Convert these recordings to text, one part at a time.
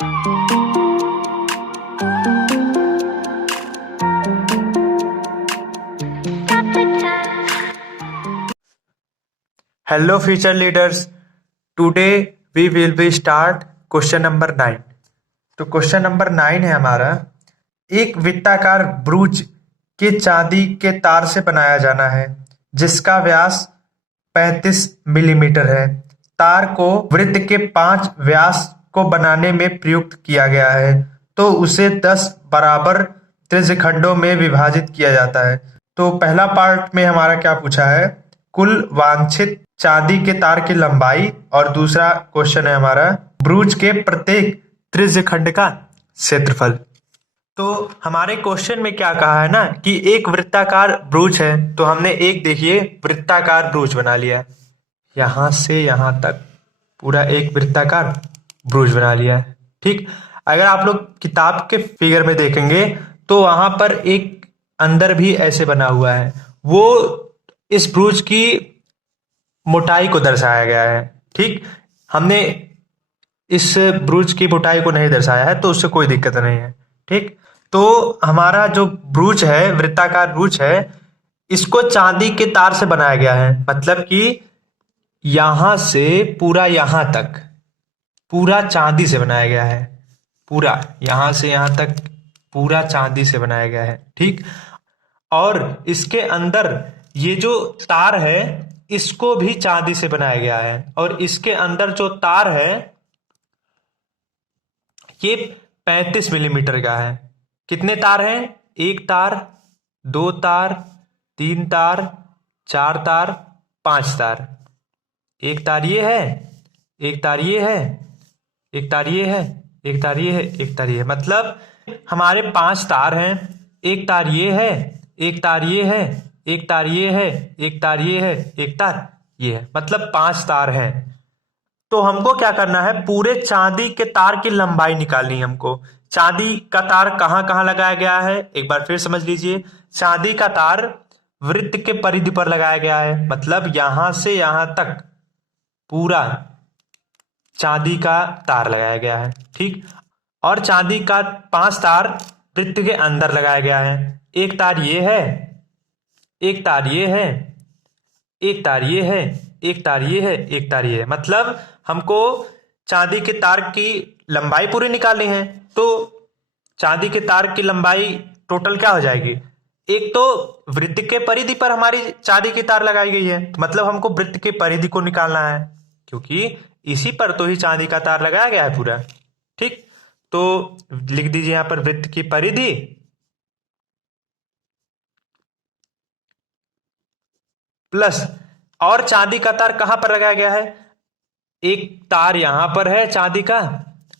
Hello future leaders. Today we will be start question number 9। तो question number 9 है हमारा, एक वृत्ताकार ब्रूच के चांदी के तार से बनाया जाना है जिसका व्यास 35 मिलीमीटर है। तार को वृत्त के 5 व्यास को बनाने में प्रयुक्त किया गया है, तो उसे 10 बराबर त्रिज्यखंडों में विभाजित किया जाता है। तो पहला पार्ट में हमारा क्या पूछा है, कुल वांछित चांदी के तार की लंबाई, और दूसरा क्वेश्चन है हमारा ब्रूच के प्रत्येक त्रिज्यखंड का क्षेत्रफल। तो हमारे क्वेश्चन में क्या कहा है ना कि एक वृत्ताकार ब्रूच है, तो हमने एक देखिए वृत्ताकार ब्रूच बना लिया है, यहां से यहां तक पूरा एक वृत्ताकार ब्रूच बना लिया है। ठीक, अगर आप लोग किताब के फिगर में देखेंगे तो वहां पर एक अंदर भी ऐसे बना हुआ है, वो इस ब्रूच की मोटाई को दर्शाया गया है। ठीक, हमने इस ब्रूच की मोटाई को नहीं दर्शाया है, तो उससे कोई दिक्कत नहीं है। ठीक, तो हमारा जो ब्रूच है, वृत्ताकार ब्रूच है, इसको चांदी के तार से बनाया गया है, मतलब कि यहां से पूरा यहां तक पूरा चांदी से बनाया गया है, पूरा यहां से यहां तक पूरा चांदी से बनाया गया है। ठीक, और इसके अंदर ये जो तार है इसको भी चांदी से बनाया गया है, और इसके अंदर जो तार है ये 35 मिलीमीटर का है। कितने तार हैं, एक तार, दो तार, तीन तार, चार तार, पांच तार। एक तार ये है, एक तार ये है, एक तार ये है, एक तार ये है, एक तार ये है, मतलब हमारे 5 तार हैं। एक तार ये है, एक तार ये है, एक तार ये है, एक तार ये है, एक तार ये है, मतलब 5 तार हैं। तो हमको क्या करना है, पूरे चांदी के तार की लंबाई निकालनी है हमको। चांदी का तार कहां कहां लगाया गया है, एक बार फिर समझ लीजिए। चांदी का तार वृत्त के परिधि पर लगाया गया है, मतलब यहां से यहां तक पूरा चांदी का तार लगाया गया है। ठीक, और चांदी का 5 तार वृत्त के अंदर लगाया गया है। एक तार ये है, एक तार ये है, एक तार ये है, एक तार ये है, एक तार ये है, मतलब हमको चांदी के तार की लंबाई पूरी निकालनी है। तो चांदी के तार की लंबाई टोटल क्या हो जाएगी, एक तो वृत्त के परिधि पर हमारी चांदी की तार लगाई गई है, तो मतलब हमको वृत्त के परिधि को निकालना है, क्योंकि इसी पर तो ही चांदी का तार लगाया गया है पूरा। ठीक, तो लिख दीजिए यहां पर वृत्त की परिधि प्लस, और चांदी का तार कहां पर लगाया गया है, एक तार यहां पर है चांदी का,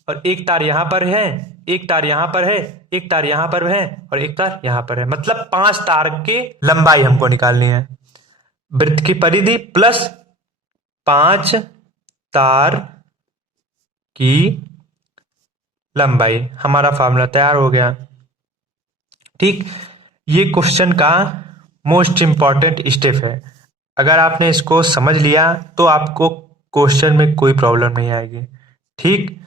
और एक तार यहां पर है, एक तार यहां पर है, एक तार यहां पर है, और एक तार यहां पर है, मतलब 5 तार की लंबाई हमको निकालनी है। वृत्त की परिधि प्लस 5 तार की लंबाई, हमारा फॉर्मूला तैयार हो गया। ठीक, ये क्वेश्चन का मोस्ट इंपॉर्टेंट स्टेप है। अगर आपने इसको समझ लिया तो आपको क्वेश्चन में कोई प्रॉब्लम नहीं आएगी। ठीक,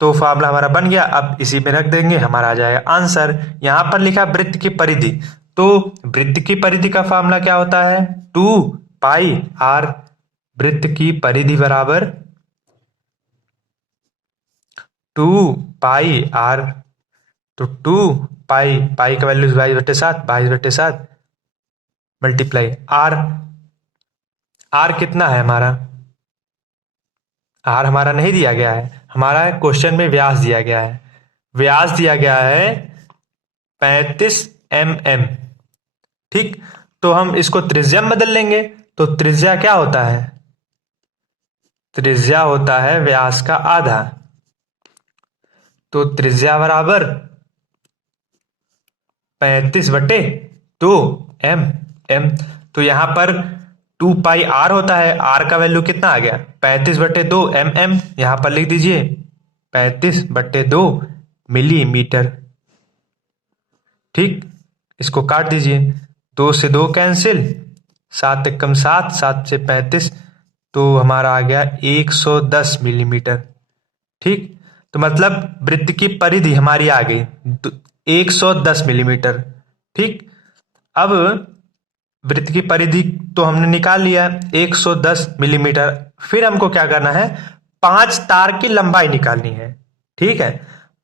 तो फॉर्मूला हमारा बन गया, अब इसी में रख देंगे, हमारा आ जाएगा आंसर। यहां पर लिखा वृत्त की परिधि, तो वृत्त की परिधि का फॉर्मूला क्या होता है, 2 पाई आर। वृत्त की परिधि बराबर 2 पाई आर, तो 2 पाई, पाई का वैल्यू 22/7, 22/7 मल्टीप्लाई आर। आर कितना है हमारा, आर हमारा नहीं दिया गया है, हमारा क्वेश्चन में व्यास दिया गया है। व्यास दिया गया है 35 mm। ठीक, तो हम इसको त्रिज्या में बदल लेंगे, तो त्रिज्या क्या होता है, त्रिज्या होता है व्यास का आधा, तो त्रिज्या बराबर 35/2 m। तो यहां पर 2 पाई आर होता है, आर का वैल्यू कितना आ गया, 35/2 mm, यहां पर लिख दीजिए 35/2 मिलीमीटर। ठीक, इसको काट दीजिए, 2 से 2 कैंसिल, 7 एकम 7, 7 से 35, तो हमारा आ गया 110 मिलीमीटर। ठीक, तो मतलब वृत्त की परिधि हमारी आ गई 110 मिलीमीटर। ठीक, अब वृत्त की परिधि तो हमने निकाल लिया 110 मिलीमीटर। फिर हमको क्या करना है, 5 तार की लंबाई निकालनी है। ठीक है,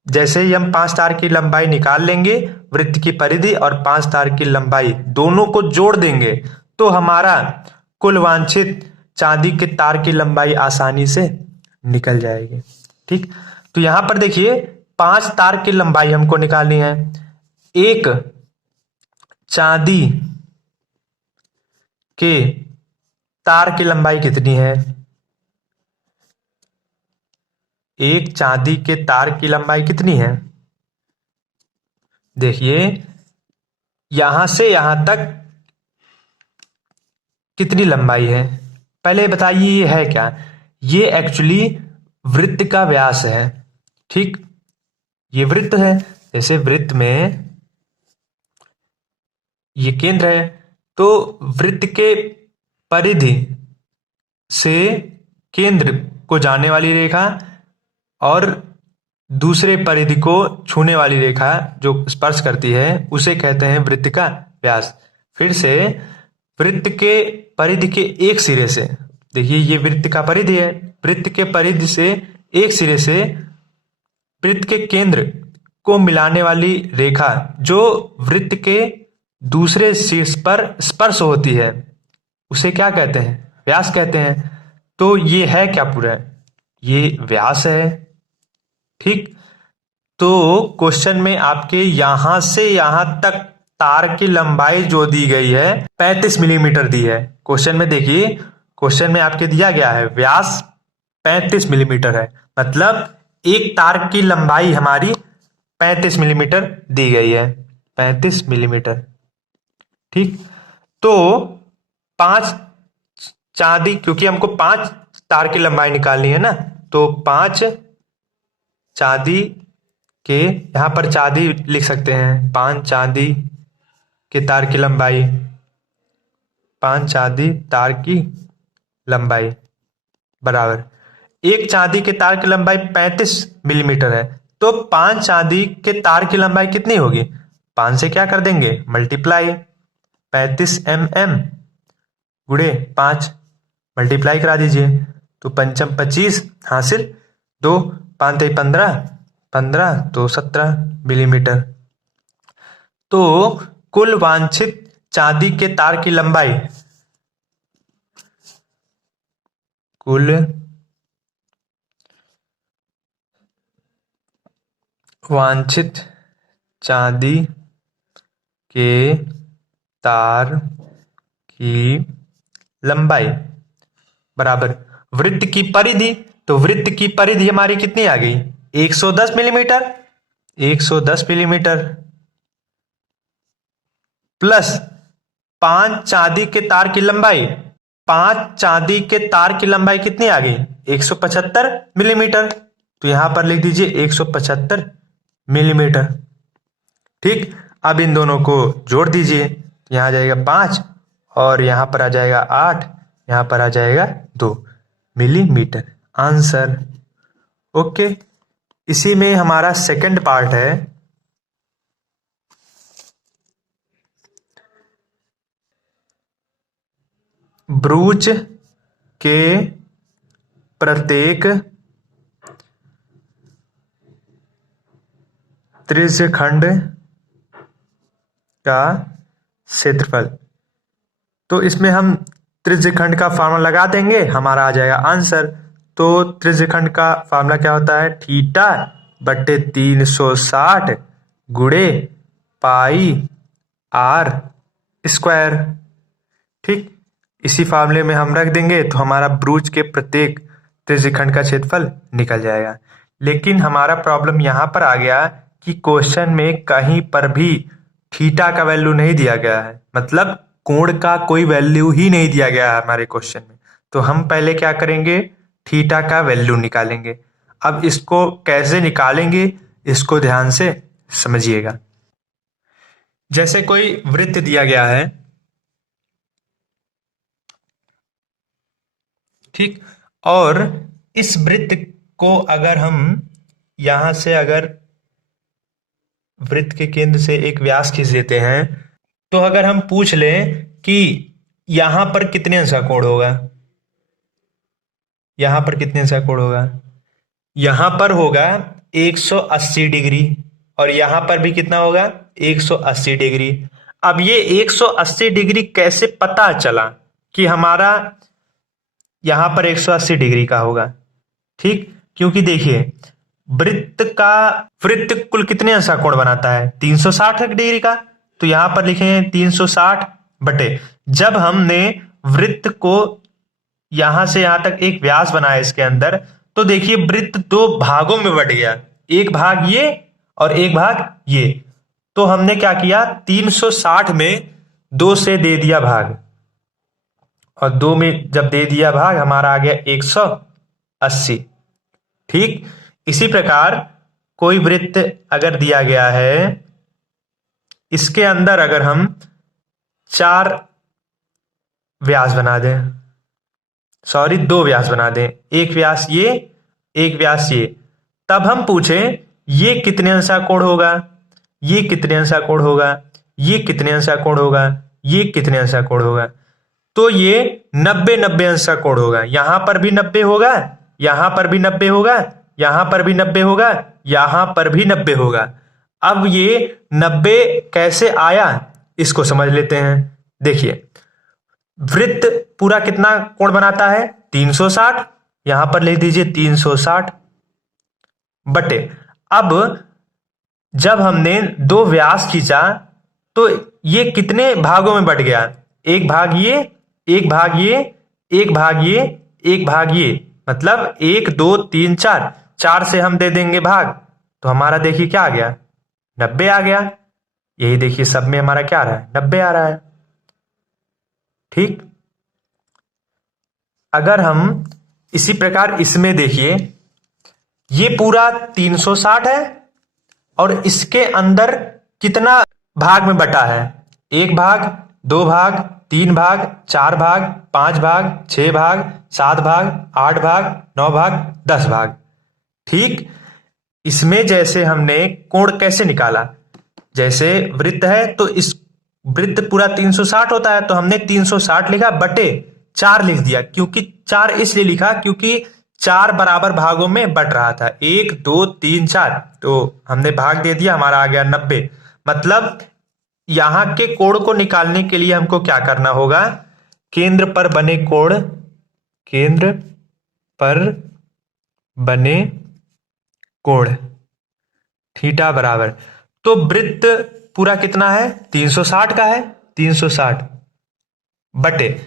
जैसे ही हम 5 तार की लंबाई निकाल लेंगे, वृत्त की परिधि और 5 तार की लंबाई दोनों को जोड़ देंगे, तो हमारा कुल वांछित चांदी के तार की लंबाई आसानी से निकल जाएगी। ठीक, तो यहां पर देखिए 5 तार की लंबाई हमको निकालनी है। एक चांदी के तार की लंबाई कितनी है? एक चांदी के तार की लंबाई कितनी है? देखिए यहां से यहां तक कितनी लंबाई है, पहले बताइए ये है क्या? ये एक्चुअली वृत्त का व्यास है। ठीक, ये वृत्त है, जैसे वृत्त में ये केंद्र है, तो वृत्त के परिधि से केंद्र को जाने वाली रेखा और दूसरे परिधि को छूने वाली रेखा जो स्पर्श करती है उसे कहते हैं वृत्त का व्यास। फिर से वृत्त के परिधि के एक सिरे से, देखिए ये वृत्त का परिधि है, वृत्त के परिधि से एक सिरे से वृत्त के केंद्र को मिलाने वाली रेखा जो वृत्त के दूसरे शीर्ष पर स्पर्श होती है उसे क्या कहते हैं? व्यास कहते हैं। तो ये है क्या पूरा? ये व्यास है। ठीक, तो क्वेश्चन में आपके यहां से यहां तक तार की लंबाई जो दी गई है 35 मिलीमीटर दी है। क्वेश्चन में देखिए, क्वेश्चन में आपके दिया गया है व्यास 35 मिलीमीटर है, मतलब एक तार की लंबाई हमारी 35 मिलीमीटर दी गई है, 35 मिलीमीटर। ठीक, तो 5 चांदी, क्योंकि हमको 5 तार की लंबाई निकालनी है ना, तो 5 चांदी के, यहां पर चांदी लिख सकते हैं, 5 चांदी के तार की लंबाई, 5 चांदी तार की लंबाई बराबर एक चांदी के तार की लंबाई 35 मिलीमीटर है, तो 5 चांदी के तार की लंबाई कितनी होगी? 5 से क्या कर देंगे, मल्टीप्लाई, 35 mm गुणे 5 मल्टीप्लाई करा दीजिए, तो 5×5 = 25 हासिल 2, 5×3 = 15, 15 तो 17 मिलीमीटर। तो कुल वांछित चांदी के तार की लंबाई, कुल वांछित चांदी के तार की लंबाई बराबर वृत्त की परिधि, तो वृत्त की परिधि हमारी कितनी आ गई? 110 मिलीमीटर, 110 मिलीमीटर प्लस 5 चांदी के तार की लंबाई, 5 चांदी के तार की लंबाई कितनी आ गई? 175 मिलीमीटर, तो यहां पर लिख दीजिए 175 मिलीमीटर। ठीक, अब इन दोनों को जोड़ दीजिए, यहां आ जाएगा 5 और यहां पर आ जाएगा 8, यहां पर आ जाएगा 2 मिलीमीटर। आंसर। ओके, इसी में हमारा सेकंड पार्ट है, ब्रूच के प्रत्येक त्रिज्यखंड का क्षेत्रफल। तो इसमें हम त्रिज्यखंड का फार्मूला लगा देंगे, हमारा आ जाएगा आंसर। तो त्रिज्यखंड का फार्मूला क्या होता है? थीटा बट्टे 360 गुणे पाई आर स्क्वायर। ठीक, इसी फार्मूले में हम रख देंगे तो हमारा ब्रूच के प्रत्येक त्रिज्यखंड का क्षेत्रफल निकल जाएगा। लेकिन हमारा प्रॉब्लम यहां पर आ गया कि क्वेश्चन में कहीं पर भी थीटा का वैल्यू नहीं दिया गया है, मतलब कोण का कोई वैल्यू ही नहीं दिया गया है हमारे क्वेश्चन में। तो हम पहले क्या करेंगे, थीटा का वैल्यू निकालेंगे। अब इसको कैसे निकालेंगे, इसको ध्यान से समझिएगा। जैसे कोई वृत्त दिया गया है, ठीक, और इस वृत्त को अगर हम यहां से अगर वृत्त के केंद्र से एक व्यास खींच देते हैं, तो अगर हम पूछ लें कि यहां पर कितने अंश का कोण होगा, यहां पर कितने अंश का कोण होगा, यहां पर होगा 180 डिग्री, और यहां पर भी कितना होगा 180 डिग्री। अब ये 180 डिग्री कैसे पता चला कि हमारा यहां पर 180 डिग्री का होगा? ठीक, क्योंकि देखिए वृत्त कुल कितने अंश का कोण बनाता है, 360 डिग्री का। तो यहां पर लिखेंगे 360 बटे, जब हमने वृत्त को यहां से यहां तक एक व्यास बनाया इसके अंदर, तो देखिए वृत्त दो भागों में बट गया, एक भाग ये और एक भाग ये। तो हमने क्या किया, 360 में 2 से दे दिया भाग, और 2 में जब दे दिया भाग हमारा आ गया 180। ठीक, इसी प्रकार कोई वृत्त अगर दिया गया है, इसके अंदर अगर हम 4 व्यास बना दें, सॉरी 2 व्यास बना दें, एक व्यास ये, एक व्यास ये, तब हम पूछें ये कितने अंश का कोण होगा, ये कितने अंश का कोण होगा, ये कितने अंश का कोण होगा, ये कितने अंश का कोण होगा, तो ये 90-90 अंश का कोण होगा। यहां पर भी 90 होगा, यहां पर भी 90 होगा, यहां पर भी 90 होगा, यहां पर भी 90 होगा। अब ये 90 कैसे आया इसको समझ लेते हैं। देखिए वृत्त पूरा कितना कोण बनाता है, 360, यहां पर लिख दीजिए 360 बटे, अब जब हमने 2 व्यास खींचा तो ये कितने भागों में बट गया, एक भाग ये, एक भाग ये, एक भाग ये, एक भाग ये, मतलब 1 2 3 4, 4 से हम दे देंगे भाग, तो हमारा देखिए क्या आ गया, 90 आ गया। यही देखिए सब में हमारा क्या आ रहा है, 90 आ रहा है। ठीक, अगर हम इसी प्रकार इसमें देखिए, ये पूरा 360 है और इसके अंदर कितना भाग में बटा है, 1 भाग, 2 भाग, 3 भाग, 4 भाग, 5 भाग, 6 भाग, 7 भाग, 8 भाग, 9 भाग, 10 भाग। ठीक, इसमें जैसे हमने कोण कैसे निकाला, जैसे वृत्त है तो इस वृत्त पूरा 360 होता है, तो हमने 360 लिखा बटे 4 लिख दिया, क्योंकि 4 इसलिए लिखा क्योंकि 4 बराबर भागों में बट रहा था, 1 2 3 4, तो हमने भाग दे दिया, हमारा आ गया 90। मतलब यहां के कोण को निकालने के लिए हमको क्या करना होगा, केंद्र पर बने कोण, केंद्र पर बने कोण थीटा बराबर, तो वृत्त पूरा कितना है, 360 का है, 360 बटे,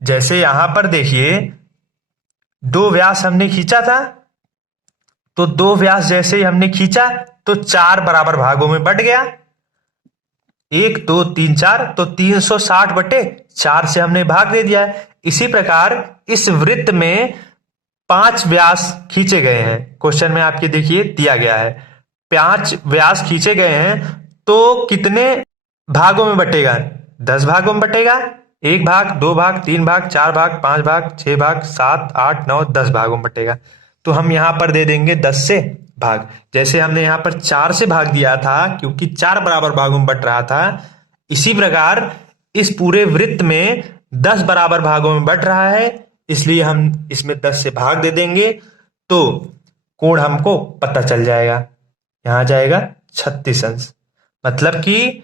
जैसे यहां पर देखिए 2 व्यास हमने खींचा था, तो 2 व्यास जैसे ही हमने खींचा तो 4 बराबर भागों में बट गया, 1 2 3 4, तो 360 बटे 4 से हमने भाग दे दिया। इसी प्रकार इस वृत्त में 5 व्यास खींचे गए हैं, क्वेश्चन में आपके देखिए दिया गया है 5 व्यास खींचे गए हैं, तो कितने भागों में बटेगा, 10 भागों में बटेगा, 1 भाग, 2 भाग, 3 भाग, 4 भाग, 5 भाग, 6 भाग, 7 8 9 10 भागों में बटेगा। तो हम यहां पर दे देंगे 10 से भाग, जैसे हमने यहां पर 4 से भाग दिया था क्योंकि 4 बराबर भागों में बट रहा था, इसी प्रकार इस पूरे वृत्त में 10 बराबर भागों में बट रहा है, इसलिए हम इसमें 10 से भाग दे देंगे, तो कोण हमको पता चल जाएगा, यहां जाएगा 36 अंश। मतलब कि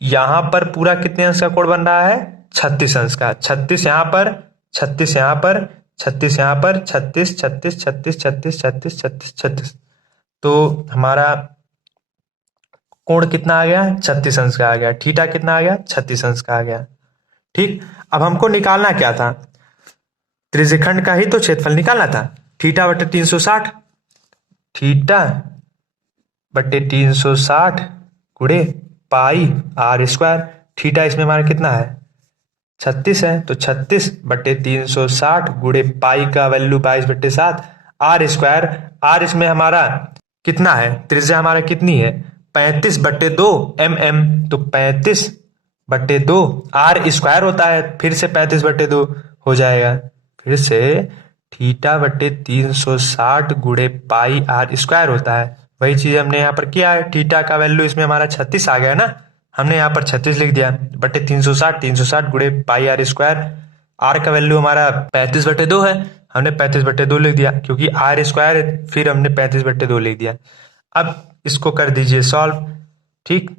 यहां पर पूरा कितने अंश का कोण बन रहा है, 36 अंश का, 36 यहां पर, 36 यहां पर, 36 यहां पर, 36 36 36 36 36 36 36, तो हमारा कोण कितना आ गया, 36 अंश का आ गया, थीटा कितना आ गया, 36 अंश का आ गया। ठीक, अब हमको निकालना क्या था, त्रिज्यखंड का ही तो क्षेत्रफल निकालना था, थीटा बटे 360, थीटा बटे 360 गुणे पाई आर स्क्वायर, थीटा इसमें हमारा कितना है, 36 है, तो 36 बटे 360 गुणे पाई का वैल्यू 22/7, आर स्क्वायर, आर इसमें हमारा कितना है, त्रिज्या हमारा कितनी है, 35/2 mm, तो 35/2 आर स्क्वायर होता है, फिर से 35/2 हो जाएगा, फिर से थीटा बटे 360 गुणे पाई आर स्क्वायर होता है। वही चीज हमने यहाँ पर किया है, थीटा का वैल्यू इसमें हमारा 36 आ गया ना, हमने यहाँ पर 36 लिख दिया बटे 360 गुणे पाई आर स्क्वायर। आर का वैल्यू हमारा 35/2 है, हमने 35/2 लिख दिया क्योंकि आर स्क्वायर है, फिर हमने 35/2 लिख दिया। अब इसको कर दीजिए सॉल्व। ठीक,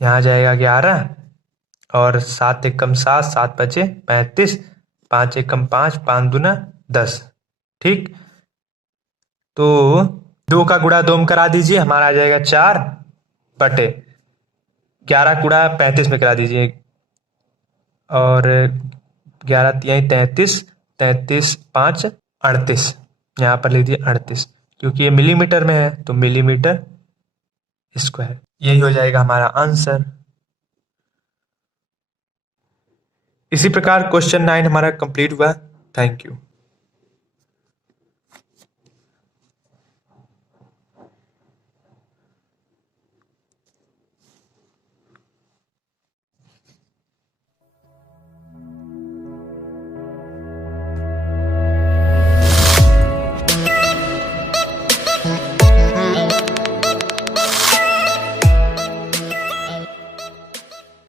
यहाँ जाएगा 11 और 7 एकम 7, 7 बचे 35, 5 एकम 5, 5 दूना 10। ठीक, तो 2 का गुणा 2 में करा दीजिए, हमारा आ जाएगा 4 बटे 11 गुणा 35 में करा दीजिए, और 11 तिहाई 33, 33 5 38, यहाँ पर लिख दिए 38 क्योंकि ये मिलीमीटर में है तो मिलीमीटर स्क्वायर, यही हो जाएगा हमारा आंसर। इसी प्रकार क्वेश्चन 9 हमारा कंप्लीट हुआ। Thank you.